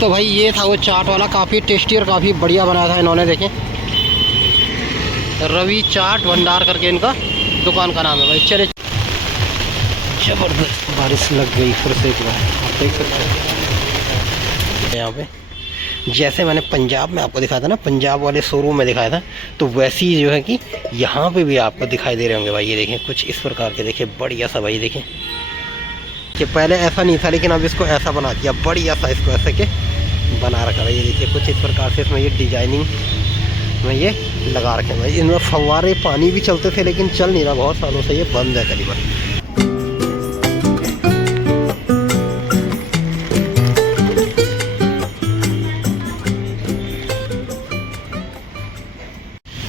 तो भाई ये था वो चाट वाला, काफ़ी टेस्टी और काफ़ी बढ़िया बनाया था इन्होंने। देखें, रवि चाट भंडार करके इनका दुकान का नाम है भाई। चले, ज़बरदस्त बारिश लग गई फिर से एक बार, आप देख सकते हैं यहाँ पे। जैसे मैंने पंजाब में आपको दिखाया था ना, पंजाब वाले शोरूम में दिखाया था, तो वैसे ही जो है कि यहाँ पे भी आपको दिखाई दे रहे होंगे भाई। ये देखें कुछ इस प्रकार के, देखें बढ़िया सा भाई। देखें कि पहले ऐसा नहीं था, लेकिन अब इसको ऐसा बना दिया, बढ़िया सा इसको ऐसे के बना रखा है। ये देखिए कुछ इस प्रकार से इसमें ये डिजाइनिंग में ये लगा रखे भाई। इनमें फव्वारे पानी भी चलते थे, लेकिन चल नहीं रहा, बहुत सालों से ये बंद है करीबन।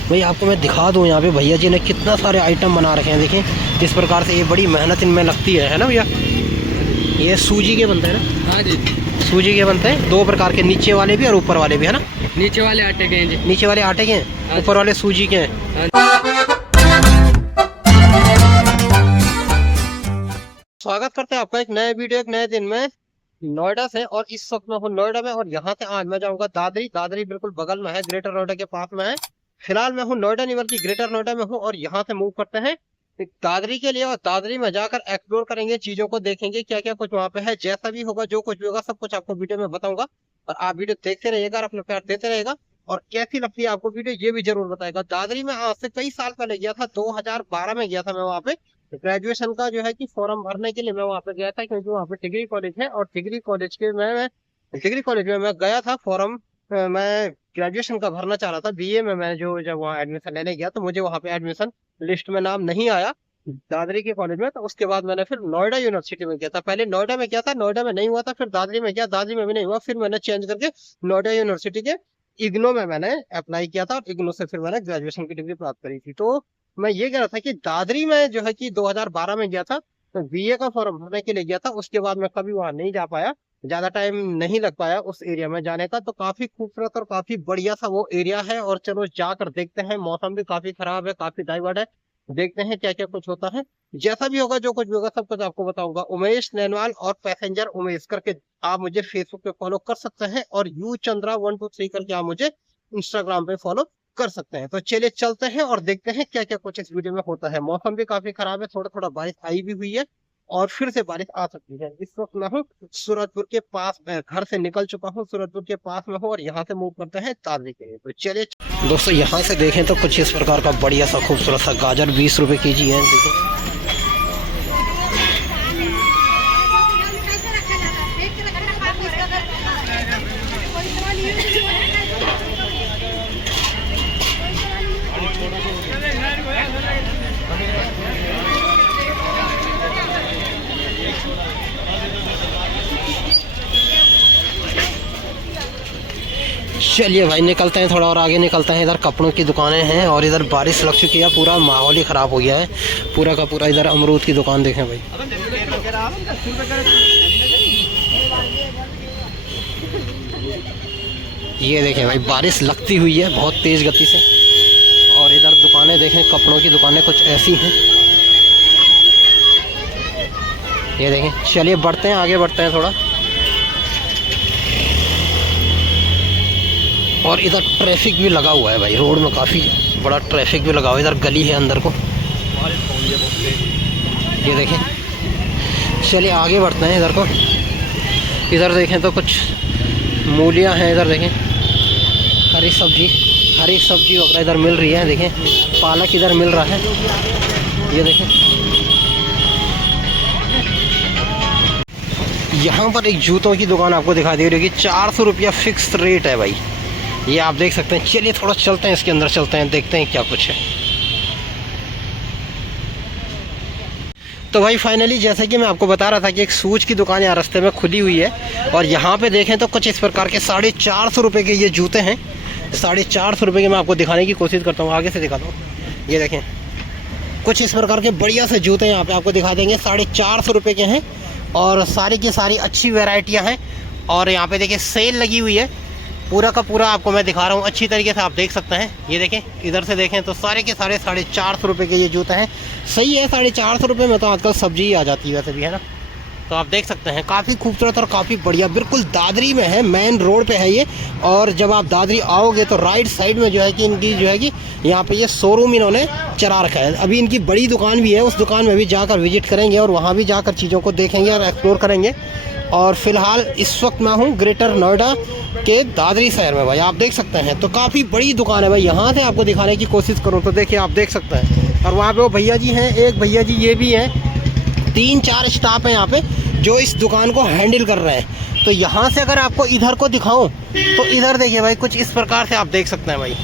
भाई आपको मैं दिखा दूं, यहाँ पे भैया जी ने कितना सारे आइटम बना रखे हैं। देखें इस प्रकार से, ये बड़ी मेहनत इनमें लगती है ना भैया। ये सूजी के बनते हैं ना? हाँ जी, सूजी के बनते हैं, दो प्रकार के, नीचे वाले भी और ऊपर वाले भी, है ना? नीचे वाले आटे के हैं जी। नीचे वाले आटे के हैं, ऊपर वाले सूजी के हैं। स्वागत करते हैं आपका एक नए वीडियो, एक नए दिन में नोएडा से। और इस वक्त मैं हूँ नोएडा में, और यहाँ से आज मैं जाऊँगा दादरी। दादरी बिल्कुल बगल में है, ग्रेटर नोएडा के पास में है। फिलहाल मैं हूँ नोएडा नहीं बल्कि ग्रेटर नोएडा में हूँ, और यहाँ से मूव करते हैं दादरी के लिए। और दादरी में जाकर एक्सप्लोर करेंगे, चीजों को देखेंगे क्या क्या कुछ वहाँ पे है। जैसा भी होगा, जो कुछ भी होगा, सब कुछ आपको वीडियो में बताऊंगा। और आप वीडियो देखते रहिएगा और अपना प्यार देते रहेगा। और कैसी लगती है आपको वीडियो, ये भी जरूर बताएगा। दादरी में आज से कई साल पहले गया था, 2012 में गया था मैं वहाँ पे। ग्रेजुएशन का जो है कि फॉर्म भरने के लिए मैं वहाँ पे गया था, क्योंकि वहाँ पे डिग्री कॉलेज है। और डिग्री कॉलेज में मैं गया था फॉर्म, मैं ग्रेजुएशन का भरना चाह रहा था। बीए में मैं जो जब वहाँ एडमिशन लेने गया, तो मुझे वहाँ पे एडमिशन लिस्ट में नाम नहीं आया दादरी के कॉलेज में। तो उसके बाद मैंने फिर नोएडा यूनिवर्सिटी में गया था। पहले नोएडा में गया था, नोएडा में नहीं हुआ था, फिर दादरी में गया, दादरी में भी नहीं हुआ, फिर मैंने चेंज करके नोएडा यूनिवर्सिटी के इग्नो में मैंने अप्लाई किया था, और इग्नो से फिर मैंने ग्रेजुएशन की डिग्री प्राप्त करी थी। तो मैं ये कह रहा था कि दादरी में जो है कि 2012 में गया था, तो बीए का फॉर्म भरने के लिए गया था। उसके बाद मैं कभी वहां नहीं जा पाया, ज्यादा टाइम नहीं लग पाया उस एरिया में जाने का। तो काफी खूबसूरत और काफी बढ़िया सा वो एरिया है, और चलो जाकर देखते हैं। मौसम भी काफी खराब है, काफी डाइवर्ट है, देखते हैं क्या क्या कुछ होता है। जैसा भी होगा, जो कुछ भी होगा, सब कुछ आपको बताऊंगा। उमेश नैनवाल और पैसेंजर उमेश करके आप मुझे फेसबुक पे फॉलो कर सकते हैं, और यू चंद्रा 123 करके आप मुझे इंस्टाग्राम पे फॉलो कर सकते हैं। तो चलिए चलते हैं और देखते हैं क्या क्या कुछ इस वीडियो में होता है। मौसम भी काफी खराब है, थोड़ा थोड़ा बारिश आई भी हुई है, और फिर से बारिश आ सकती है। इस वक्त मैं हूँ सूरजपुर के पास, घर से निकल चुका हूँ, सूरजपुर के पास में हूँ, और यहाँ से मूव करते हैं दादरी के लिए। तो चलिए दोस्तों, यहाँ से देखें तो कुछ इस प्रकार का बढ़िया सा खूबसूरत सा गाजर 20 रुपए केजी है। देखिए चलिए भाई निकलते हैं, थोड़ा और आगे निकलते हैं। इधर कपड़ों की दुकानें हैं, और इधर बारिश लग चुकी है, पूरा माहौल ही ख़राब हो गया है पूरा का पूरा। इधर अमरूद की दुकान देखें भाई, ये देखें भाई, बारिश लगती हुई है बहुत तेज़ गति से। और इधर दुकानें देखें, कपड़ों की दुकानें कुछ ऐसी हैं, ये देखें। चलिए बढ़ते हैं, आगे बढ़ते हैं थोड़ा। और इधर ट्रैफिक भी लगा हुआ है भाई, रोड में काफ़ी बड़ा ट्रैफिक भी लगा हुआ है। इधर गली है अंदर को, ये देखें। चलिए आगे बढ़ते हैं इधर को। इधर देखें तो कुछ मूलियाँ हैं, इधर देखें हरी सब्जी वगैरह इधर मिल रही है। देखें पालक इधर मिल रहा है, ये देखें। यहाँ पर एक जूतों की दुकान आपको दिखाई दे रही है, 400 रुपया फिक्स रेट है भाई, ये आप देख सकते हैं। चलिए थोड़ा चलते हैं, इसके अंदर चलते हैं, देखते हैं क्या कुछ है। तो भाई फाइनली जैसे कि मैं आपको बता रहा था कि एक शूज की दुकान यहाँ रास्ते में खुली हुई है, और यहाँ पे देखें तो कुछ इस प्रकार के 450 रुपये के ये जूते हैं। 450 रुपये के मैं आपको दिखाने की कोशिश करता हूँ, आगे से दिखाता हूँ। ये देखें कुछ इस प्रकार के बढ़िया से जूते यहाँ पे आपको दिखा देंगे, 450 रुपये के हैं, और सारी की सारी अच्छी वेराइटियाँ हैं। और यहाँ पे देखिए सेल लगी हुई है, पूरा का पूरा आपको मैं दिखा रहा हूँ अच्छी तरीके से, आप देख सकते हैं। ये देखें, इधर से देखें तो सारे के सारे 450 रुपये के ये जूते हैं। सही है, 450 रुपये में तो आजकल सब्जी ही आ जाती है वैसे भी, है ना। तो आप देख सकते हैं काफ़ी खूबसूरत और काफ़ी बढ़िया, बिल्कुल दादरी में है, मेन रोड पे है ये। और जब आप दादरी आओगे तो राइट साइड में जो है कि इनकी जो है कि यहाँ पे ये शोरूम इन्होंने चला रखा है। अभी इनकी बड़ी दुकान भी है, उस दुकान में भी जाकर विजिट करेंगे और वहाँ भी जाकर चीज़ों को देखेंगे और एक्सप्लोर करेंगे। और फिलहाल इस वक्त मैं हूँ ग्रेटर नोएडा के दादरी शहर में भाई, आप देख सकते हैं। तो काफ़ी बड़ी दुकान है भाई, यहाँ से आपको दिखाने की कोशिश करूँ तो देखिए आप देख सकते हैं। और वहाँ पे वो भैया जी हैं, एक भैया जी ये भी हैं, 3-4 स्टाफ हैं यहाँ पे जो इस दुकान को हैंडल कर रहे हैं। तो यहाँ से अगर आपको इधर को दिखाऊं तो इधर देखिए भाई, कुछ इस प्रकार से आप देख सकते हैं भाई।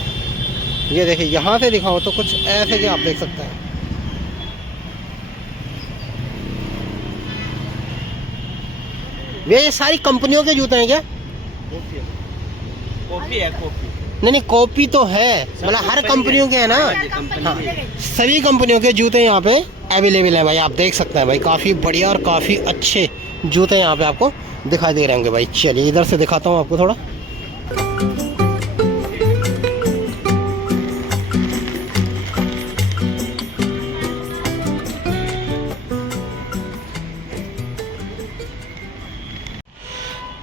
ये देखिए यहाँ से दिखाऊं तो कुछ ऐसे कि आप देख सकते हैं। ये सारी कंपनियों के जूते हैं क्या? कॉपी है, कॉपी नहीं कॉपी तो है, मतलब हर कंपनियों के है ना। हाँ, सभी कंपनियों के जूते यहाँ पे अवेलेबल हैं भाई, आप देख सकते हैं भाई। काफ़ी बढ़िया और काफ़ी अच्छे जूते यहाँ पे आपको दिखाई दे रहे होंगे भाई। चलिए इधर से दिखाता हूँ आपको थोड़ा।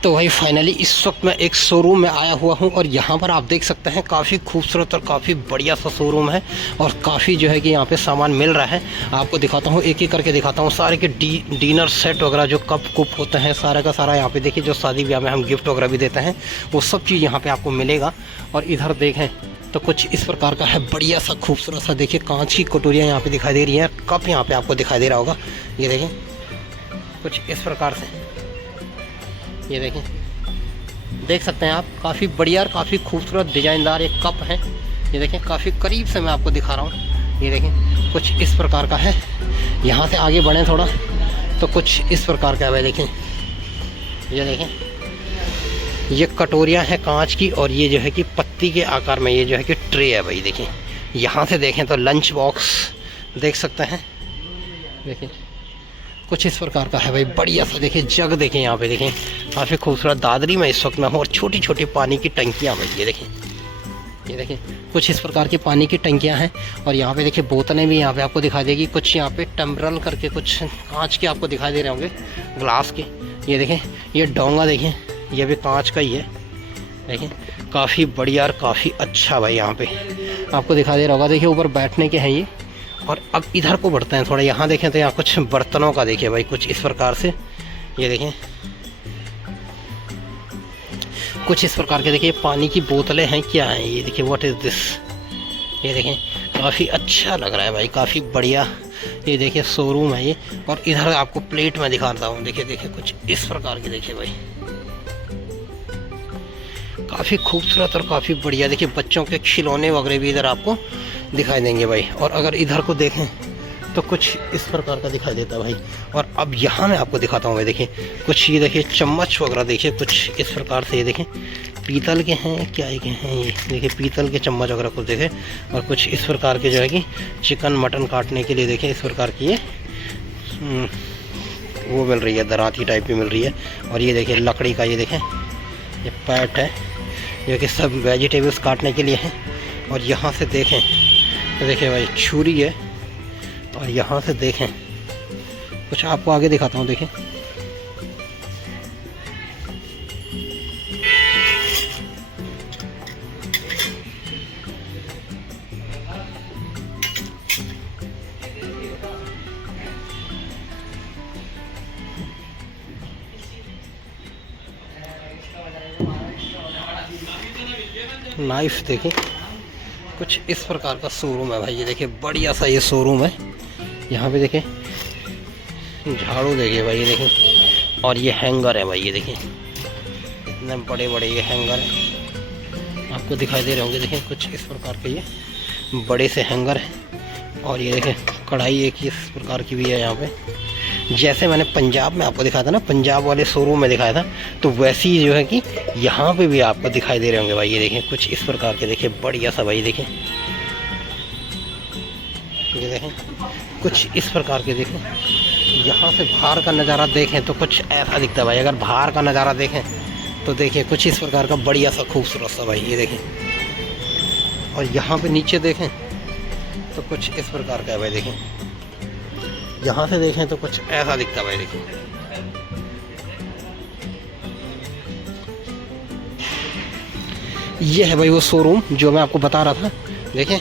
तो भाई फाइनली इस वक्त मैं एक शोरूम में आया हुआ हूं और यहाँ पर आप देख सकते हैं काफ़ी खूबसूरत और काफ़ी बढ़िया सा शोरूम है और काफ़ी जो है कि यहाँ पे सामान मिल रहा है। आपको दिखाता हूँ, एक एक करके दिखाता हूँ। सारे के डिनर सेट वगैरह जो कप कुप होते हैं, सारा का सारा यहाँ पे देखिए, जो शादी ब्याह में हम गिफ्ट वगैरह भी देते हैं वो सब चीज़ यहाँ पर आपको मिलेगा। और इधर देखें तो कुछ इस प्रकार का है बढ़िया सा खूबसूरत सा, देखिए कांच की कटोरियाँ यहाँ पर दिखाई दे रही हैं, कप यहाँ पर आपको दिखाई दे रहा होगा। ये देखें कुछ इस प्रकार से, ये देखें, देख सकते हैं आप, काफ़ी बढ़िया और काफ़ी खूबसूरत डिजाइनदार एक कप है। ये देखें काफ़ी करीब से मैं आपको दिखा रहा हूँ। ये देखें कुछ इस प्रकार का है। यहाँ से आगे बढ़ें थोड़ा तो कुछ इस प्रकार का है भाई। देखें ये देखें, ये कटोरियाँ हैं कांच की और ये जो है कि पत्ती के आकार में ये जो है कि ट्रे है भाई। देखें यहाँ से देखें तो लंच बॉक्स देख सकते हैं, देखें कुछ इस प्रकार का है भाई, बढ़िया सा। देखिए जग देखें यहाँ पे, देखें काफ़ी खूबसूरत। दादरी में इस वक्त मैं हूँ और छोटी छोटी पानी की टंकियाँ भाई, ये देखें, ये देखें कुछ इस प्रकार की पानी की टंकियाँ हैं। और यहाँ पे देखिए बोतलें भी यहाँ पे आपको दिखाई देगी, कुछ यहाँ पे टम्बरल करके कुछ कांच के आपको दिखाई दे रहे होंगे, ग्लास के। ये देखें ये डोंगा देखें, ये भी कांच का ही है। देखें काफ़ी बढ़िया और काफ़ी अच्छा भाई, यहाँ पे आपको दिखाई दे रहा होगा। देखिए ऊपर बैठने के हैं ये। और अब इधर को बढ़ते हैं थोड़ा, यहाँ देखें तो यहाँ कुछ बर्तनों का देखिए भाई, कुछ इस प्रकार से। ये देखें कुछ इस प्रकार के, देखिए पानी की बोतलें हैं, क्या हैं ये, देखिए व्हाट इज़ दिस। ये देखें काफ़ी अच्छा लग रहा है भाई, काफ़ी बढ़िया। ये देखिए शोरूम है ये। और इधर आपको प्लेट में दिखाता हूँ, देखिए देखिए कुछ इस प्रकार की, देखिए भाई काफ़ी खूबसूरत और काफ़ी बढ़िया। देखिए बच्चों के खिलौने वगैरह भी इधर आपको दिखाई देंगे भाई। और अगर इधर को देखें तो कुछ इस प्रकार का दिखाई देता है भाई। और अब यहाँ मैं आपको दिखाता हूँ भाई, देखिए कुछ ये देखिए चम्मच वगैरह देखिए कुछ इस प्रकार से। ये देखें पीतल के हैं, क्या के हैं ये, देखिए पीतल के चम्मच वगैरह कुछ देखें। और कुछ इस प्रकार के जो है कि चिकन मटन काटने के लिए देखें इस प्रकार की ये वो मिल रही है, दराती टाइप की मिल रही है। और ये देखिए लकड़ी का, ये देखें ये पैट है जो कि सब वेजिटेबल्स काटने के लिए है। और यहाँ से देखें तो देखिए भाई छुरी है। और यहाँ से देखें कुछ आपको आगे दिखाता हूँ, देखें नाइफ, देखिए कुछ इस प्रकार का शोरूम है भाई। ये देखिए बढ़िया सा ये शोरूम है। यहाँ पे देखें झाड़ू देखिए भाई, ये देखें। और ये हैंगर है भाई, ये देखें इतने बड़े बड़े ये हैंगर हैं, आपको दिखाई दे रहे होंगे। देखें कुछ इस प्रकार के ये बड़े से हैंगर हैं। और ये देखें कढ़ाई एक इस प्रकार की भी है यहाँ पे, जैसे मैंने पंजाब में आपको दिखाया था ना, पंजाब वाले शोरूम में दिखाया था, तो वैसे ही जो है कि यहाँ पे भी आपको दिखाई दे रहे होंगे भाई। ये देखें कुछ इस प्रकार के, देखिए बढ़िया सा भाई। देखें ये देखें कुछ इस प्रकार के, देखें यहाँ से बाहर का नज़ारा देखें तो कुछ ऐसा दिखता है भाई। अगर बाहर का नज़ारा देखें तो देखिए कुछ इस प्रकार का बढ़िया सा खूबसूरत सा भाई, ये देखें। और यहाँ पे नीचे देखें तो कुछ इस प्रकार का है भाई। देखें यहाँ से देखें तो कुछ ऐसा दिखता है भाई। देखें ये है भाई वो शोरूम जो मैं आपको बता रहा था। देखें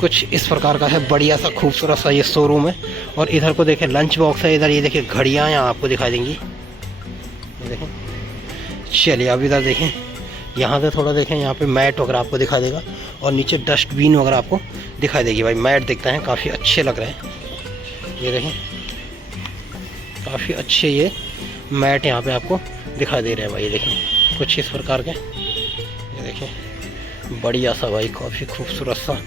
कुछ इस प्रकार का है, बढ़िया सा खूबसूरत सा ये शोरूम है। और इधर को देखें लंच बॉक्स है, इधर ये देखिए घड़ियाँ यहाँ आपको दिखाई देंगी, ये देखें। चलिए अब इधर देखें, यहाँ से थोड़ा देखें, यहाँ पे मैट वगैरह आपको दिखा देगा और नीचे डस्टबिन वगैरह आपको दिखाई देगी। भाई मैट दिखते हैं, काफ़ी अच्छे लग रहे हैं, ये देखें काफ़ी अच्छे ये मैट यहाँ पे आपको दिखाई दे रहे हैं भाई। ये देखें कुछ इस प्रकार के, ये देखें बढ़िया सा भाई काफ़ी खूबसूरत सा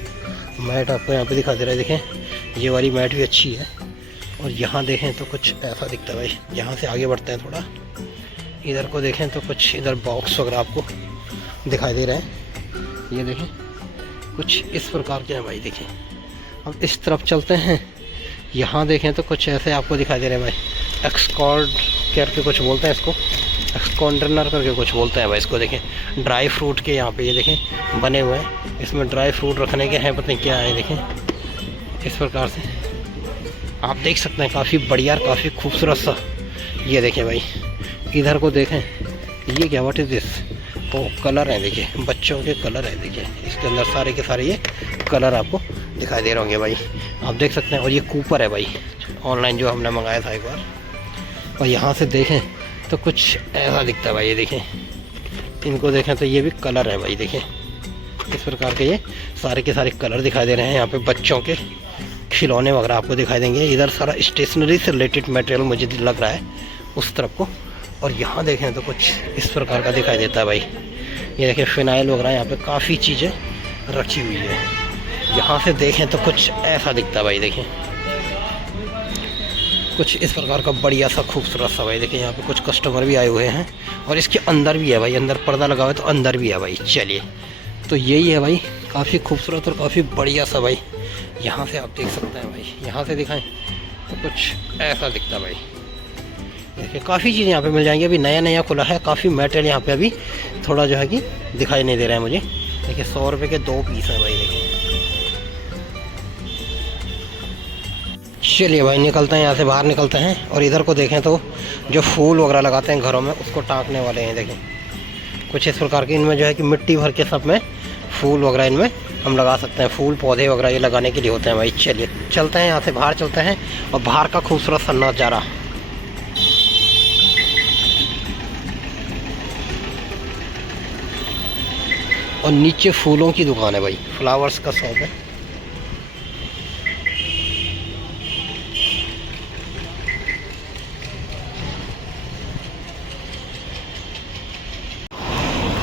मैट आपको यहाँ पे दिखा दे रहा है। देखें ये वाली मैट भी अच्छी है। और यहाँ देखें तो कुछ ऐसा दिखता है भाई। यहाँ से आगे बढ़ते हैं थोड़ा, इधर को देखें तो कुछ इधर बॉक्स वगैरह आपको दिखाई दे रहा है, ये देखें कुछ इस प्रकार के हैं भाई। देखें अब इस तरफ चलते हैं, यहाँ देखें तो कुछ ऐसे आपको दिखाई दे रहे हैं भाई। एक्सकॉर्ड करके कुछ बोलते हैं इसको, एक्सकॉन्डनर करके कुछ बोलते हैं भाई इसको। देखें ड्राई फ्रूट के यहाँ पे ये देखें बने हुए हैं, इसमें ड्राई फ्रूट रखने के हैं, पता नहीं क्या है। देखें इस प्रकार से आप देख सकते हैं, काफ़ी बढ़िया और काफ़ी खूबसूरत सा। ये देखें भाई इधर को देखें, ये क्या व्हाट इज़ दिस, वो कलर हैं देखिए, बच्चों के कलर हैं देखिए, इसके अंदर सारे के सारे ये कलर आपको दिखाई दे रहे होंगे भाई, आप देख सकते हैं। और ये कूपर है भाई, ऑनलाइन जो हमने मंगाया था एक बार। और यहाँ से देखें तो कुछ ऐसा दिखता है भाई, ये देखें इनको देखें तो ये भी कलर है भाई। देखें इस प्रकार के ये सारे के सारे कलर दिखाई दे रहे हैं। यहाँ पे बच्चों के खिलौने वगैरह आपको दिखाई देंगे। इधर सारा स्टेशनरी से रिलेटेड मटेरियल मुझे लग रहा है उस तरफ को। और यहाँ देखें तो कुछ इस प्रकार का दिखाई देता है भाई। ये देखें फिनाइल वगैरह यहाँ पे काफ़ी चीज़ें रखी हुई है। यहाँ से देखें तो कुछ ऐसा दिखता है भाई। देखें कुछ इस प्रकार का बढ़िया सा खूबसूरत सा भाई। देखें यहाँ पे कुछ कस्टमर भी आए हुए हैं और इसके अंदर भी है भाई, अंदर पर्दा लगा हुआ है तो अंदर भी है भाई। चलिए तो यही है भाई, काफ़ी खूबसूरत और काफ़ी बढ़िया सा भाई। यहाँ से आप देख सकते हैं भाई, यहाँ से दिखाएं तो कुछ ऐसा दिखता है भाई। देखिए काफ़ी चीज़ें यहाँ पे मिल जाएंगी, अभी नया नया खुला है, काफ़ी मटेरियल यहाँ पे अभी थोड़ा जो है कि दिखाई नहीं दे रहा है मुझे। देखिए 100 रुपये के 2 पीस हैं भाई। देखिए चलिए भाई निकलते हैं यहाँ से, बाहर निकलते हैं। और इधर को देखें तो जो फूल वगैरह लगाते हैं घरों में उसको टाँकने वाले हैं। देखें कुछ इस प्रकार के, इनमें जो है कि मिट्टी भर के सब में फूल वगैरह इनमें हम लगा सकते हैं। फूल पौधे वगैरह ये लगाने के लिए होते हैं भाई। चलिए चलते हैं यहाँ से, बाहर चलते हैं और बाहर का खूबसूरत सा नज़ारा। और नीचे फूलों की दुकान है भाई, फ्लावर्स का शॉप है।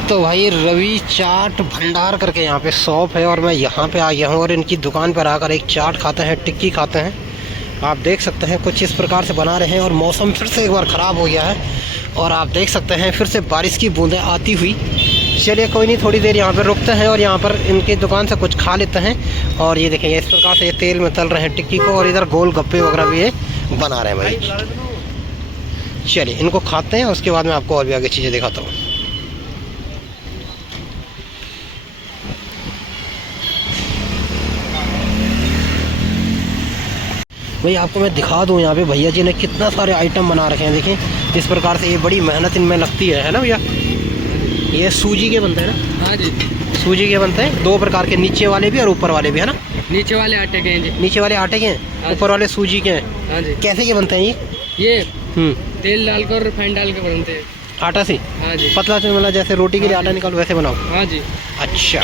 तो भाई रवि चाट भंडार करके यहाँ पे शॉप है और मैं यहाँ पे आ गया हूँ। और इनकी दुकान पर आकर एक चाट खाते हैं, टिक्की खाते हैं। आप देख सकते हैं कुछ इस प्रकार से बना रहे हैं। और मौसम फिर से एक बार ख़राब हो गया है और आप देख सकते हैं फिर से बारिश की बूंदें आती हुई। चलिए कोई नहीं, थोड़ी देर यहाँ पर रुकते हैं और यहाँ पर इनकी दुकान से कुछ खा लेते हैं। और ये देखें इस प्रकार से ये तेल में तल रहे हैं टिक्की को, और इधर गोल गप्पे वगैरह भी ये बना रहे हैं भाई। चलिए इनको खाते हैं, उसके बाद मैं आपको और भी आगे चीज़ें दिखाता हूँ। भाई आपको मैं दिखा दूँ, यहाँ पे भैया जी ने कितना सारे आइटम बना रखे हैं। देखें इस प्रकार से, ये बड़ी मेहनत इनमें लगती है ना भैया। ये सूजी के बनते हैं ना? हाँ जी सूजी के बनते हैं, 2 प्रकार के, नीचे वाले भी और ऊपर वाले भी है ना? नीचे वाले आटे के हैं जी। नीचे वाले आटे के हैं, ऊपर वाले सूजी के हैं। हाँ जी। कैसे के बनते हैं ये तेल डाल कर रिफाइंड डाल के बनते हैं आटा से। हाँ जी। पतला से मतलब जैसे रोटी के लिए आटा निकालो वैसे बनाओ। हाँ जी। अच्छा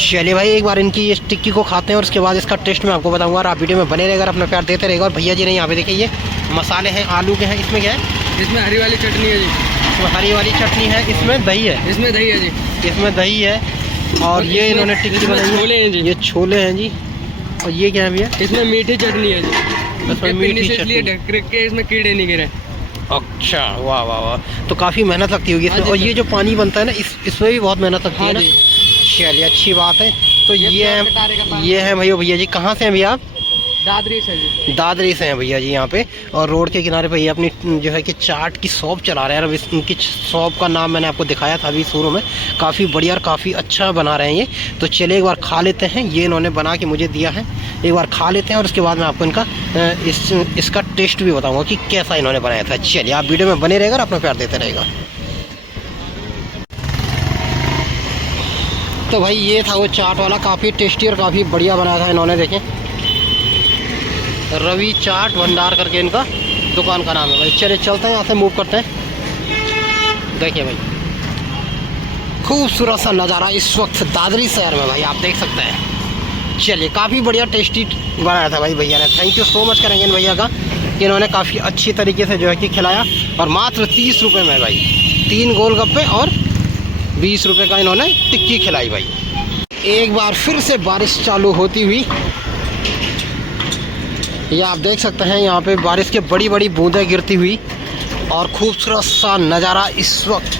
चलिए भाई एक बार इनकी ये टिक्की को खाते हैं और उसके बाद इसका टेस्ट मैं आपको बताऊंगा। और आप वीडियो में बने रहेगा, अपना प्यार देते रहेगा। और भैया जी ने यहाँ पे देखिए ये मसाले हैं, आलू के हैं, इसमें क्या है? इसमें हरी वाली चटनी है जी। इसमें हरी वाली चटनी है, इसमें दही है। इसमें दही है जी। इसमें दही है। और ये इन्होंने टिक्की बनाई है, छोले हैं जी। ये छोले हैं जी। और ये क्या है भैया? इसमें मीठी चटनी है जी। इसमें मीठी चटनी, ढक के इसमें कीड़े नहीं गिरे। अच्छा वाह वाह वाह, तो काफ़ी मेहनत लगती होगी इसमें। और ये जो पानी बनता है ना इसमें भी बहुत मेहनत लगती है ना। चलिए अच्छी बात है। तो ये है भैया जी। कहाँ से हैं भैया आप? दादरी से जी। दादरी से हैं भैया जी यहाँ पे। और रोड के किनारे पे ये अपनी जो है कि चाट की शॉप चला रहे हैं। और इनकी शॉप का नाम मैंने आपको दिखाया था अभी शुरू में। काफ़ी बढ़िया और काफ़ी अच्छा बना रहे हैं ये। तो चलिए एक बार खा लेते हैं, ये इन्होंने बना के मुझे दिया है, एक बार खा लेते हैं और उसके बाद मैं आपको इनका इसका टेस्ट भी बताऊँगा कि कैसा इन्होंने बनाया था। चलिए आप वीडियो में बने रहेगा और अपना प्यार देते रहेगा। तो भाई ये था वो चाट वाला, काफ़ी टेस्टी और काफ़ी बढ़िया बनाया था इन्होंने। देखें, रवि चाट भंडार करके इनका दुकान का नाम है भाई। चलिए चलते हैं, यहाँ से मूव करते हैं। देखिए भाई, खूबसूरत सा नज़ारा इस वक्त दादरी शहर में भाई, आप देख सकते हैं। चलिए, काफ़ी बढ़िया टेस्टी बनाया था भाई भैया ने। थैंक यू सो मच करेंगे इन भैया का कि इन्होंने काफ़ी अच्छी तरीके से जो है कि खिलाया। और मात्र 30 रुपये में भाई 3 गोलगप्पे और 20 रुपये का इन्होंने टिक्की खिलाई भाई। एक बार फिर से बारिश चालू होती हुई, ये आप देख सकते हैं यहाँ पे बारिश के बड़ी बड़ी बूंदें गिरती हुई। और खूबसूरत सा नज़ारा इस वक्त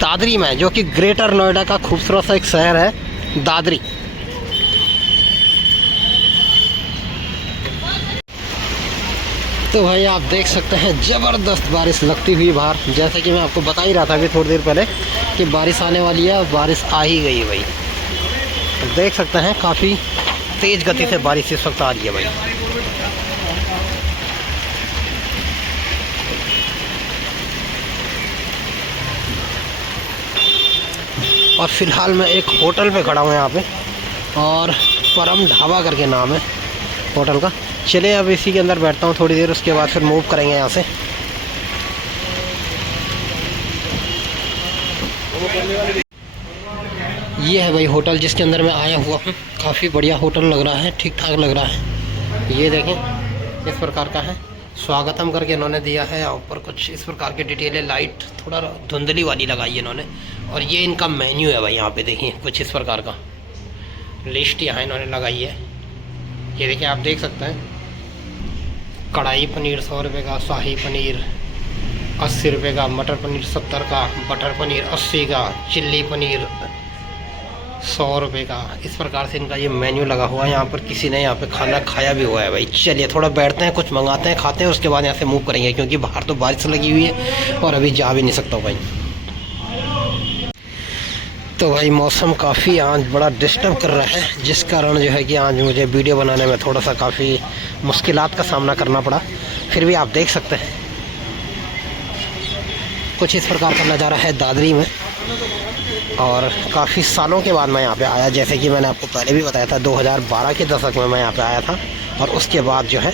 दादरी में, जो कि ग्रेटर नोएडा का खूबसूरत सा एक शहर है दादरी। तो भाई आप देख सकते हैं ज़बरदस्त बारिश लगती हुई बाहर। जैसे कि मैं आपको बता ही रहा था अभी थोड़ी देर पहले कि बारिश आने वाली है, और बारिश आ ही गई है भाई। देख सकते हैं काफ़ी तेज़ गति से बारिश इस वक्त आ रही है भाई। और फिलहाल मैं एक होटल पे खड़ा हूँ यहाँ पे, और परम ढाबा करके नाम है होटल का। चलिए अब इसी के अंदर बैठता हूँ थोड़ी देर, उसके बाद फिर मूव करेंगे यहाँ से। ये है भाई होटल जिसके अंदर मैं आया हुआ हूँ। काफ़ी बढ़िया होटल लग रहा है, ठीक ठाक लग रहा है। ये देखें, इस प्रकार का है, स्वागतम करके इन्होंने दिया है। ऊपर कुछ इस प्रकार की डिटेलें, लाइट थोड़ा धुंधली वाली लगाई है इन्होंने। और ये इनका मेन्यू है भाई, यहाँ पे देखिए कुछ इस प्रकार का लिस्ट यहाँ इन्होंने लगाई है। ये देखिए, आप देख सकते हैं, कढ़ाई पनीर 100 रुपये का, शाही पनीर 80 रुपये का, मटर पनीर 70 का, बटर पनीर 80 का, चिल्ली पनीर 100 रुपये का। इस प्रकार से इनका ये मेन्यू लगा हुआ है। यहाँ पर किसी ने यहाँ पे खाना खाया भी हुआ है भाई। चलिए थोड़ा बैठते हैं, कुछ मंगाते हैं, खाते हैं, उसके बाद यहाँ से मूव करेंगे, क्योंकि बाहर तो बारिश लगी हुई है और अभी जा भी नहीं सकता हूँ भाई। तो भाई मौसम काफ़ी आज बड़ा डिस्टर्ब कर रहा है, जिस कारण जो है कि आज मुझे वीडियो बनाने में थोड़ा सा काफ़ी मुश्किलात का सामना करना पड़ा। फिर भी आप देख सकते हैं कुछ इस प्रकार का नज़ारा है दादरी में। और काफ़ी सालों के बाद मैं यहाँ पे आया, जैसे कि मैंने आपको पहले भी बताया था 2012 के दशक में मैं यहाँ पे आया था। और उसके बाद जो है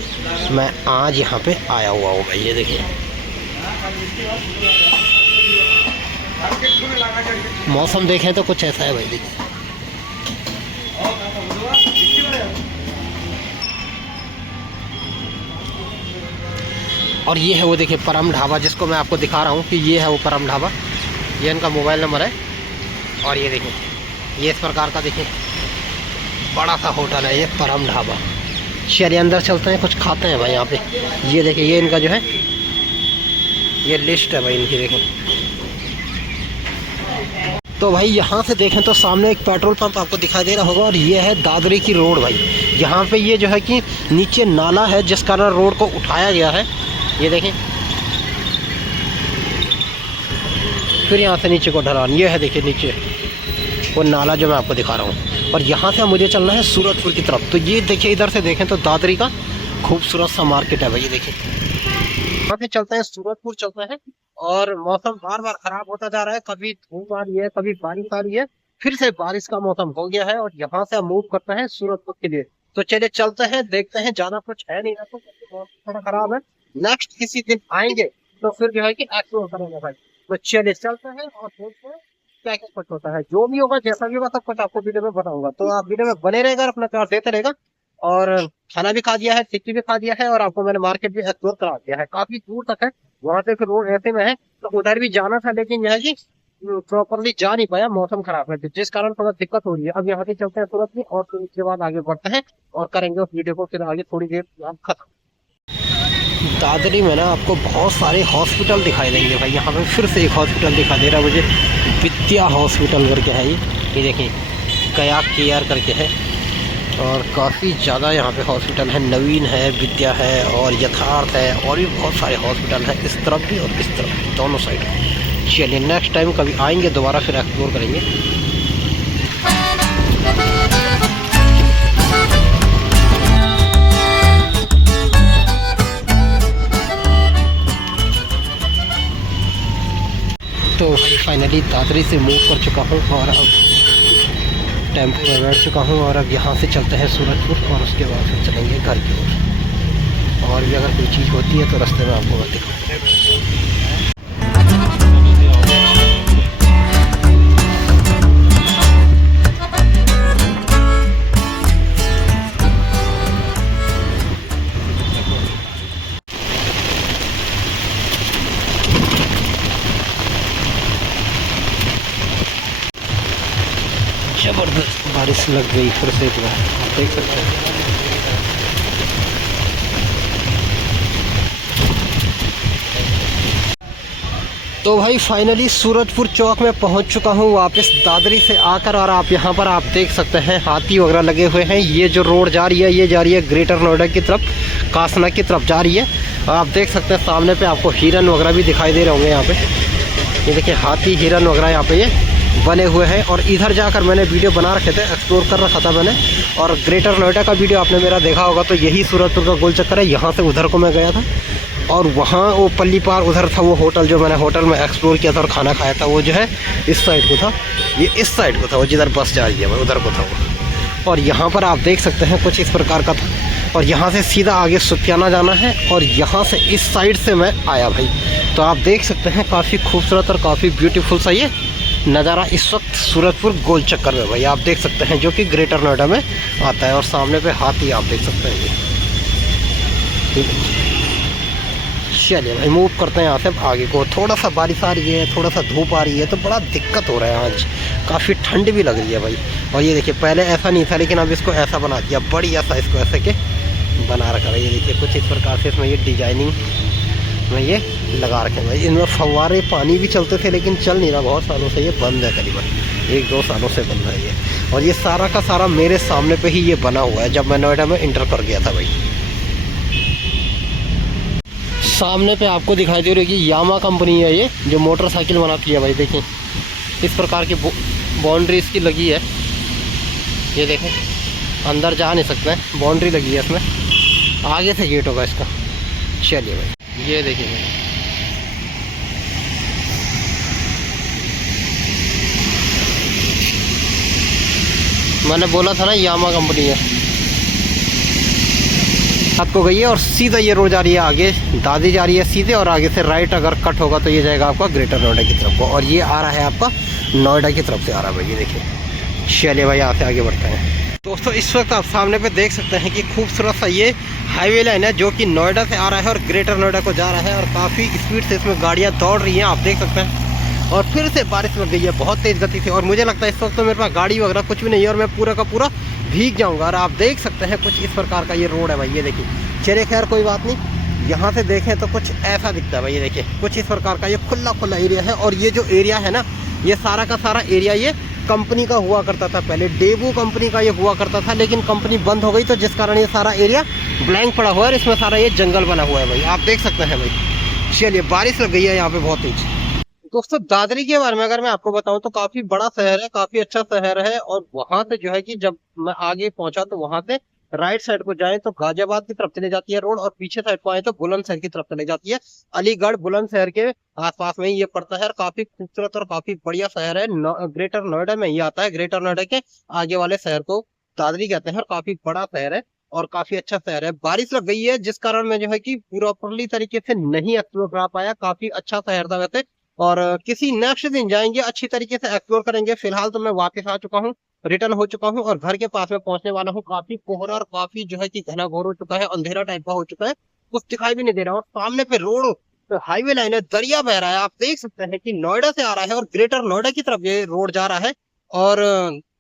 मैं आज यहाँ पे आया हुआ हूँ भाई। ये देखिए, मौसम देखें तो कुछ ऐसा है भाई। देखिए, और ये है वो, देखिए परम ढाबा, जिसको मैं आपको दिखा रहा हूँ कि ये है वो परम ढाबा। ये इनका मोबाइल नंबर है। और ये देखिए, ये इस प्रकार का देखिए बड़ा सा होटल है ये परम ढाबा। चलिए अंदर चलते हैं, कुछ खाते हैं भाई यहाँ पे। ये देखिए, ये इनका जो है ये लिस्ट है भाई इनकी, देखें। तो भाई यहाँ से देखें तो सामने एक पेट्रोल पंप आपको दिखाई दे रहा होगा, और ये है दादरी की रोड भाई। यहाँ पे ये जो है कि नीचे नाला है, जिस कारण रोड को उठाया गया है। ये देखें, फिर यहाँ से नीचे को ढलान, ये है देखिए नीचे वो नाला जो मैं आपको दिखा रहा हूँ। और यहाँ से मुझे चलना है सूरजपुर की तरफ। तो ये देखिए, इधर से देखें तो दादरी का खूबसूरत सा मार्केट है भाई। ये देखिए, यहाँ से चलते हैं सूरजपुर चलते हैं। और मौसम बार बार खराब होता जा रहा है, कभी धूप आ रही है, कभी बारिश आ रही है। फिर से बारिश का मौसम हो गया है, और यहाँ से हम मूव करते हैं सूरजपुर के लिए। तो चलिए चलते हैं, देखते हैं। ज्यादा कुछ है नहीं, तो मौसम थोड़ा खराब है। नेक्स्ट किसी दिन आएंगे तो फिर जो है कि एक्सप्लोर करेंगे भाई। तो चलिए चलते हैं और देखते हैं क्या क्या कुछ होता है। जो भी होगा, जैसा भी होगा, सब कुछ आपको वीडियो में बताऊंगा। तो आप वीडियो में बने रहेगा, अपना प्यार देते रहेगा। और खाना भी खा दिया है, टिक्की भी खा दिया है, और आपको मैंने मार्केट भी एक्सप्लोर करा दिया है। काफी दूर तक है, वहां से फिर रोड ऐसे में है, तो उधर भी जाना था, लेकिन यह है कि प्रॉपरली जा नहीं पाया, मौसम खराब है, जिस कारण थोड़ा दिक्कत हो रही है। अब यहाँ से चलते हैं सूरत में, और फिर उसके बाद आगे बढ़ते हैं और करेंगे उस वीडियो को फिर आगे थोड़ी देर खत्म। दादरी में ना आपको बहुत सारे हॉस्पिटल दिखाई देंगे भाई। यहाँ पे फिर से एक हॉस्पिटल दिखाई दे रहा है मुझे, विद्या हॉस्पिटल करके है ये देखिए, कया केयर करके है। और काफ़ी ज़्यादा यहाँ पे हॉस्पिटल है, नवीन है, विद्या है, और यथार्थ है, और भी बहुत सारे हॉस्पिटल हैं, इस तरफ भी और इस तरफ भी, दोनों साइड। चलिए नेक्स्ट टाइम कभी आएंगे दोबारा, फिर एक्सप्लोर करेंगे। तो भाई फाइनली दादरी से मूव कर चुका हूँ, और अब टेम्पो में बैठ चुका हूँ और अब यहाँ से चलते हैं सूरजपुर और उसके बाद फिर चलेंगे घर की ओर। और भी अगर कोई चीज़ होती है तो रास्ते में आपको दिखाऊंगा। जबरदस्त बारिश लग गई फिर से एक बार, आप देख सकते हैं। तो भाई फाइनली सूरजपुर चौक में पहुंच चुका हूं वापस दादरी से आकर, और आप यहां पर आप देख सकते हैं हाथी वगैरह लगे हुए हैं। ये जो रोड जा रही है ये जा रही है ग्रेटर नोएडा की तरफ, कासना की तरफ जा रही है। आप देख सकते हैं सामने पे आपको हिरन वगैरह भी दिखाई दे रहे होंगे यहाँ पे। ये देखिए हाथी हिरन वगैरह यहाँ पे ये बने हुए हैं। और इधर जाकर मैंने वीडियो बना रखे थे, एक्सप्लोर कर रखा था मैंने। और ग्रेटर नोएडा का वीडियो आपने मेरा देखा होगा, तो यही सूरजपुर का गोल चक्कर है। यहाँ से उधर को मैं गया था और वहाँ वो पल्ली पार उधर था वो होटल, जो मैंने होटल में एक्सप्लोर किया था और खाना खाया था, वो जो है इस साइड को था, ये इस साइड को था, वो जिधर बस जा रही है उधर को था वो। और यहाँ पर आप देख सकते हैं कुछ इस प्रकार का था। और यहाँ से सीधा आगे सुखियाना जाना है और यहाँ से इस साइड से मैं आया भाई। तो आप देख सकते हैं काफ़ी खूबसूरत और काफ़ी ब्यूटीफुल सा ये नज़ारा इस वक्त सूरजपुर गोल चक्कर में भाई आप देख सकते हैं, जो कि ग्रेटर नोएडा में आता है। और सामने पे हाथी आप देख सकते हैं ये। चलिए भाई मूव करते हैं यहाँ से आगे को। थोड़ा सा बारिश आ रही है, थोड़ा सा धूप आ रही है, तो बड़ा दिक्कत हो रहा है आज, काफ़ी ठंड भी लग रही है भाई। और ये देखिए पहले ऐसा नहीं था, लेकिन अब इसको ऐसा बना दिया, बढ़िया सा इसको ऐसे के बना रखा है। ये देखिए कुछ इस प्रकार से इसमें ये डिजाइनिंग में ये लगा रखे हैं भाई। इनमें फव्वारे पानी भी चलते थे, लेकिन चल नहीं रहा, बहुत सालों से ये बंद है, करीबन 1-2 सालों से बंद है ये। और ये सारा का सारा मेरे सामने पे ही ये बना हुआ है, जब मैं नोएडा में इंटर कर गया था भाई। सामने पे आपको दिखाई दे रही होगी यामा कंपनी है ये, जो मोटरसाइकिल बनाती है भाई। देखिए इस प्रकार की बाउंड्री इसकी लगी है, ये देखें अंदर जा नहीं सकते हैं, बाउंड्री लगी है इसमें, आगे से गेट होगा इसका। चलिए भाई ये देखिए भाई, मैंने बोला था ना यामा कंपनी है। आपको गई है और सीधा ये रोड जा रही है आगे, दादी जा रही है सीधे, और आगे से राइट अगर कट होगा तो ये जाएगा आपका ग्रेटर नोएडा की तरफ को। और ये आ रहा है आपका नोएडा की तरफ से आ रहा है भाई, ये देखिए। चलिए भाई यहाँ से आगे बढ़ते हैं। दोस्तों इस वक्त आप सामने पे देख सकते हैं कि खूबसूरत सा ये हाईवे लाइन है, जो कि नोएडा से आ रहा है और ग्रेटर नोएडा को जा रहा है। और काफ़ी स्पीड से इसमें गाड़ियाँ दौड़ रही हैं, आप देख सकते हैं। और फिर से बारिश लग गई है बहुत तेज़ गति से, और मुझे लगता है इस वक्त तो मेरे पास गाड़ी वगैरह कुछ भी नहीं है और मैं पूरा का पूरा भीग जाऊंगा। और आप देख सकते हैं कुछ इस प्रकार का ये रोड है भाई, ये देखिए। चलिए खैर कोई बात नहीं, यहाँ से देखें तो कुछ ऐसा दिखता है भाई, ये देखिए कुछ इस प्रकार का ये खुला खुला एरिया है। और ये जो एरिया है ना, ये सारा का सारा एरिया ये कंपनी का हुआ करता था पहले, डेवू कंपनी का ये हुआ करता था, लेकिन कंपनी बंद हो गई, तो जिस कारण ये सारा एरिया ब्लैंक पड़ा हुआ है और इसमें सारा ये जंगल बना हुआ है भाई, आप देख सकते हैं भाई। चलिए बारिश लग गई है यहाँ पे बहुत तेज। दोस्तों दादरी के बारे में अगर मैं आपको बताऊं तो काफी बड़ा शहर है, काफी अच्छा शहर है। और वहां से जो है कि जब मैं आगे पहुंचा तो वहां से राइट साइड को जाएं तो गाजियाबाद की तरफ चले जाती है रोड, और पीछे साइड को आए तो बुलंदशहर की तरफ चले जाती है। अलीगढ़ बुलंदशहर के आसपास में ही ये पड़ता है और काफी खूबसूरत और काफी बढ़िया शहर है। ग्रेटर नोएडा में ये आता है, ग्रेटर नोएडा के आगे वाले शहर को दादरी कहते हैं, और काफी बड़ा शहर है और काफी अच्छा शहर है। बारिश लग गई है जिस कारण मैं जो है कि प्रॉपरली तरीके से नहीं एक्सप्लोर कर पाया। काफी अच्छा शहर था वैसे, और किसी नेक्स्ट दिन जाएंगे अच्छी तरीके से एक्सप्लोर करेंगे। फिलहाल तो मैं वापस आ चुका हूँ, रिटर्न हो चुका हूँ और घर के पास में पहुंचने वाला हूँ। काफी कोहरा और काफी जो है कि घना घोर हो चुका है, अंधेरा टाइप का हो चुका है, कुछ दिखाई भी नहीं दे रहा। और सामने पे रोड हाईवे लाइन है, दरिया बह रहा है, आप देख सकते हैं कि नोएडा से आ रहा है और ग्रेटर नोएडा की तरफ ये रोड जा रहा है, और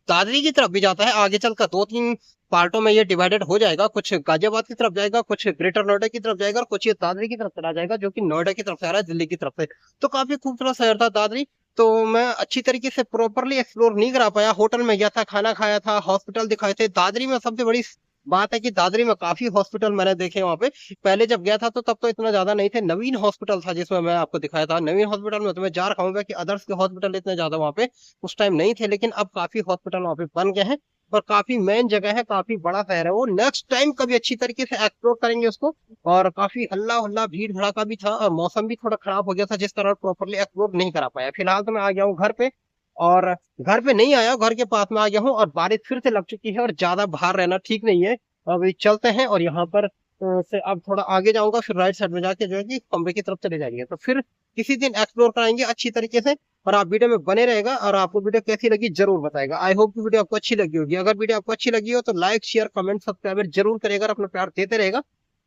दादरी की तरफ भी जाता है। आगे चलकर 2-3 पार्टों में ये डिवाइडेड हो जाएगा, कुछ गाजियाबाद की तरफ जाएगा, कुछ ग्रेटर नोएडा की तरफ जाएगा, और कुछ ये दादरी की तरफ चला जाएगा, जो कि नोएडा की तरफ से आ रहा है, दिल्ली की तरफ से। तो काफी खूबसूरत शहर था दादरी। तो मैं अच्छी तरीके से प्रॉपरली एक्सप्लोर नहीं करा पाया। होटल में गया था, खाना खाया था, हॉस्पिटल दिखाए थे। दादरी में सबसे बड़ी बात है कि दादरी में काफी हॉस्पिटल मैंने देखे वहाँ पे। पहले जब गया था तो तब तो इतना ज्यादा नहीं थे। नवीन हॉस्पिटल था जिसमें मैं आपको दिखाया था, नवीन हॉस्पिटल में तो मैं जा रखा हूँ कि अदर्स के हॉस्पिटल इतने ज्यादा वहाँ पे उस टाइम नहीं थे, लेकिन अब काफी हॉस्पिटल वहाँ पे बन गए हैं और काफी मेन जगह है, काफी बड़ा शहर है वो। नेक्स्ट टाइम कभी अच्छी तरीके से एक्सप्लोर करेंगे उसको। और काफी हल्ला हल्ला भीड़ भड़ाका भी था और मौसम भी थोड़ा खराब हो गया था, जिस तरह प्रॉपरली एक्सप्लोर नहीं करा पाया। फिलहाल तो मैं आ गया हूँ घर पे, और घर पे नहीं आया, घर के पास में आ गया हूँ और बारिश फिर से लग चुकी है और ज्यादा बाहर रहना ठीक नहीं है। अभी चलते हैं और यहाँ पर से अब थोड़ा आगे जाऊंगा, फिर राइट साइड में जाके जो है कि कमरे की तरफ चले जाएंगे, तो फिर किसी दिन एक्सप्लोर कराएंगे अच्छी तरीके से। और आप वीडियो में बने रहेगा और आपको वीडियो कैसी लगी जरूर बताएगा। आई होप कि वीडियो आपको अच्छी लगी होगी। अगर वीडियो आपको अच्छी लगी हो तो लाइक शेयर कमेंट सब्सक्राइब जरूर करेगा, अपना प्यार देते रहेगा।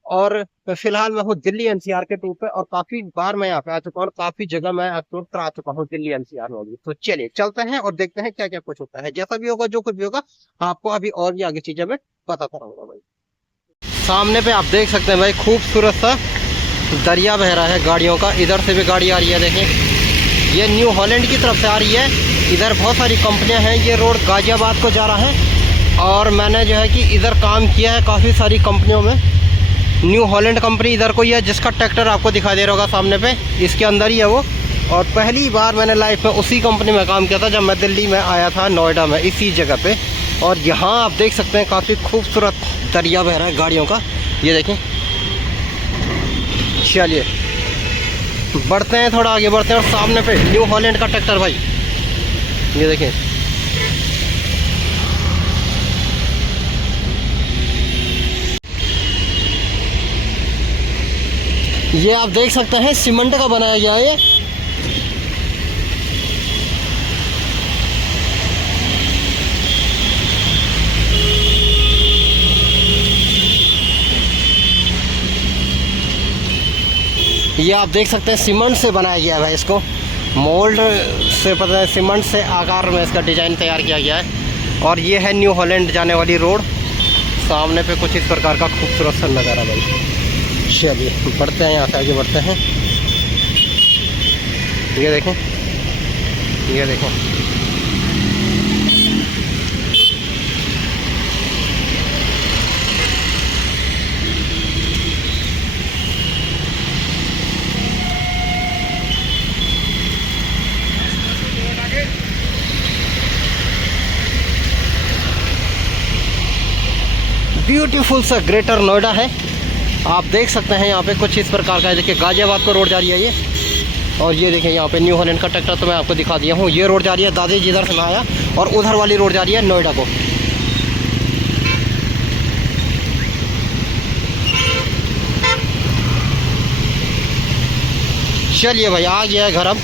और फिलहाल मैं हूँ दिल्ली एनसीआर के टूर पे और काफी बार मैं यहाँ पे आ चुका हूँ और काफी जगह मैं एक्सप्लोर करा चुका हूँ दिल्ली एनसीआर में भी। तो चलिए चलते हैं और देखते हैं क्या क्या कुछ होता है। जैसा भी होगा जो कुछ भी होगा आपको अभी और भी आगे चीजें मैं बताता रहूंगा भाई। सामने पे आप देख सकते हैं भाई खूबसूरत सा दरिया बह रहा है गाड़ियों का। इधर से भी गाड़ी आ रही है, देखें ये न्यू हॉलैंड की तरफ से आ रही है। इधर बहुत सारी कंपनियां हैं। ये रोड गाजियाबाद को जा रहा है और मैंने जो है कि इधर काम किया है काफ़ी सारी कंपनियों में। न्यू हॉलैंड कंपनी इधर कोई है जिसका ट्रैक्टर आपको दिखाई दे रहा होगा सामने पे, इसके अंदर ही है वो। और पहली बार मैंने लाइफ में उसी कंपनी में काम किया था जब मैं दिल्ली में आया था, नोएडा में, इसी जगह पे। और यहाँ आप देख सकते हैं काफ़ी खूबसूरत दरिया बह रहा है गाड़ियों का, ये देखें। चलिए बढ़ते हैं, थोड़ा आगे बढ़ते हैं और सामने पे न्यू हॉलैंड का ट्रैक्टर भाई, ये देखें। ये आप देख सकते हैं सीमेंट का बनाया गया है ये आप देख सकते हैं सीमेंट से बनाया गया है भाई। इसको मोल्ड से पता है, सीमेंट से आकार में इसका डिज़ाइन तैयार किया गया है। और ये है न्यू हॉलैंड जाने वाली रोड। सामने पे कुछ इस प्रकार का खूबसूरत सा नज़ारा भाई। चलिए बढ़ते हैं, यहाँ से आगे बढ़ते हैं। ये देखें, ये देखें, ब्यूटीफुल सा ग्रेटर नोएडा है। आप देख सकते हैं यहाँ पे कुछ इस प्रकार का है। देखिए गाजियाबाद को रोड जा रही है ये। और ये देखिए यहाँ पे न्यू हॉलैंड का ट्रैक्टर तो मैं आपको दिखा दिया हूँ। ये रोड जा रही है दादी जिधर से मैं आया, और उधर वाली रोड जा रही है नोएडा को। चलिए भाई आ गया है घर अब।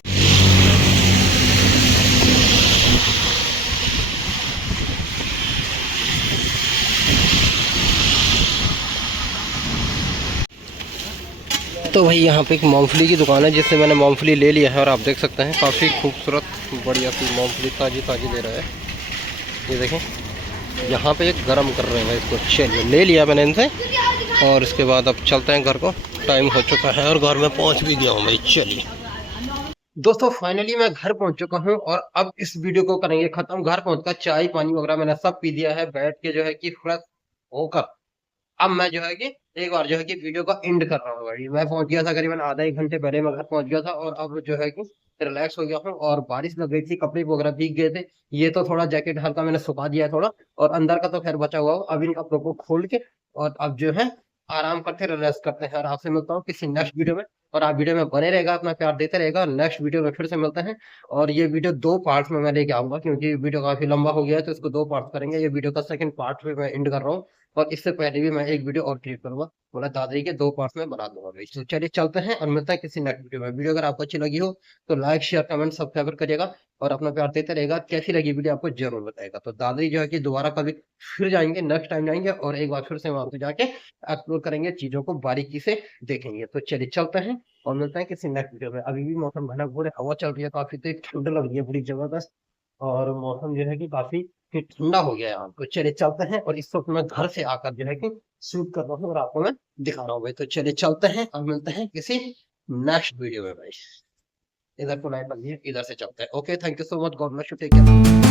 तो भाई यहाँ पे एक मूंगफली की दुकान है जिससे मैंने मूंगफली ले लिया है। और आप देख सकते हैं काफ़ी खूबसूरत बढ़िया सी मूंगफली ताज़ी ताज़ी दे रहा है, ये देखें। यहाँ पे एक गरम कर रहे हैं इसको। चलिए ले लिया मैंने इनसे और इसके बाद अब चलते हैं घर को। टाइम हो चुका है और घर में पहुँच भी गया हूँ भाई। चलिए दोस्तों फाइनली मैं घर पहुँच चुका हूँ और अब इस वीडियो को करेंगे ख़त्म। घर पहुँच कर चाय पानी वगैरह मैंने सब पी दिया है, बैठ के जो है कि फ्रेश होकर अब मैं जो है कि एक बार जो है कि वीडियो का एंड कर रहा हूँ भाई। मैं पहुंच गया था करीबन आधा एक घंटे पहले, मैं घर पहुंच गया था और अब जो है कि रिलैक्स हो गया हूँ। और बारिश लग गई थी, कपड़े वगैरह भीग गए थे। ये तो थोड़ा जैकेट हल्का मैंने सुखा दिया है थोड़ा, और अंदर का तो खैर बचा हुआ हो। अब इन कपड़ों को खोल के और अब जो है आराम करते रिलैक्स करते हैं। और आपसे मिलता हूँ किसी नेक्स्ट वीडियो में। और आप वीडियो में बने रहेगा, अपना प्यार देते रहेगा। नेक्स्ट वीडियो में फिर से मिलते हैं। और ये वीडियो 2 पार्ट्स में मैं लेके आऊंगा क्योंकि वीडियो काफी लंबा हो गया है, तो इसको 2 पार्ट्स करेंगे। ये वीडियो का सेकंड पार्ट में मैं एंड कर रहा हूँ। और इससे पहले भी मैं एक वीडियो और क्रिएट करूंगा, बोला दादाजी के 2 पार्ट्स में बना दूंगा भाई। तो चलिए चलते हैं और मिलते हैं किसी नेक्स्ट वीडियो में। वीडियो अगर आपको अच्छी लगी हो तो लाइक शेयर कमेंट सब्सक्राइब करिएगा और अपना प्यार देते रहेगा। कैसी लगी वीडियो आपको जरूर बताएगा। तो दादाजी जो है कि दोबारा कभी फिर जाएंगे, नेक्स्ट टाइम जाएंगे और एक बार फिर से वहां पे जाके एक्सप्लोर करेंगे, चीजों को बारीकी से देखेंगे। तो चलिए चलते हैं और मिलते हैं किसी नेक्स्ट वीडियो में। अभी भी मौसम घना घोर है, हवा चल रही है काफी तेज, ठंड लग रही है बड़ी जबरदस्त। और मौसम जो है कि काफी ठंडा हो गया है यहाँ। तो चलिए चलते हैं और इस वक्त मैं घर से आकर जो है कि शूट कर रहा हूँ और आपको मैं दिखा रहा हूँ भाई। तो चलिए चलते हैं और मिलते हैं किसी नेक्स्ट वीडियो में भाई। इधर को लाइट लगी है, इधर से चलते हैं। Okay, thank you so much, God bless you, take care.